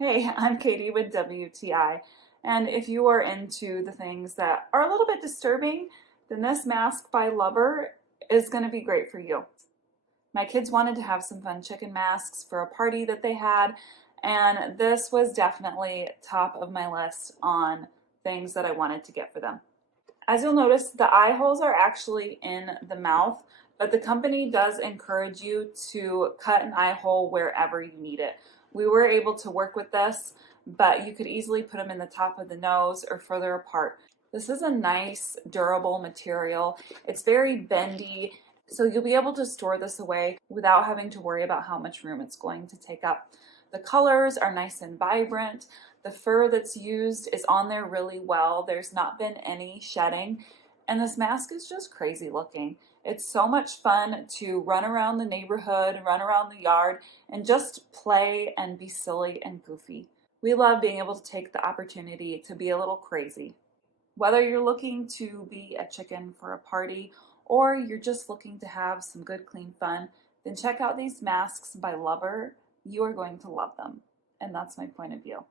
Hey, I'm Katie with WTI, and if you are into the things that are a little bit disturbing, then this mask by Lubber is going to be great for you. My kids wanted to have some fun chicken masks for a party that they had, and this was definitely top of my list on things that I wanted to get for them. As you'll notice, the eye holes are actually in the mouth, but the company does encourage you to cut an eye hole wherever you need it. We were able to work with this, but you could easily put them in the top of the nose or further apart. This is a nice, durable material. It's very bendy, so you'll be able to store this away without having to worry about how much room it's going to take up. The colors are nice and vibrant. The fur that's used is on there really well. There's not been any shedding, and this mask is just crazy looking. It's so much fun to run around the neighborhood, run around the yard, and just play and be silly and goofy. We love being able to take the opportunity to be a little crazy. Whether you're looking to be a chicken for a party or you're just looking to have some good, clean fun, then check out these masks by Lubber. You are going to love them. And that's my point of view.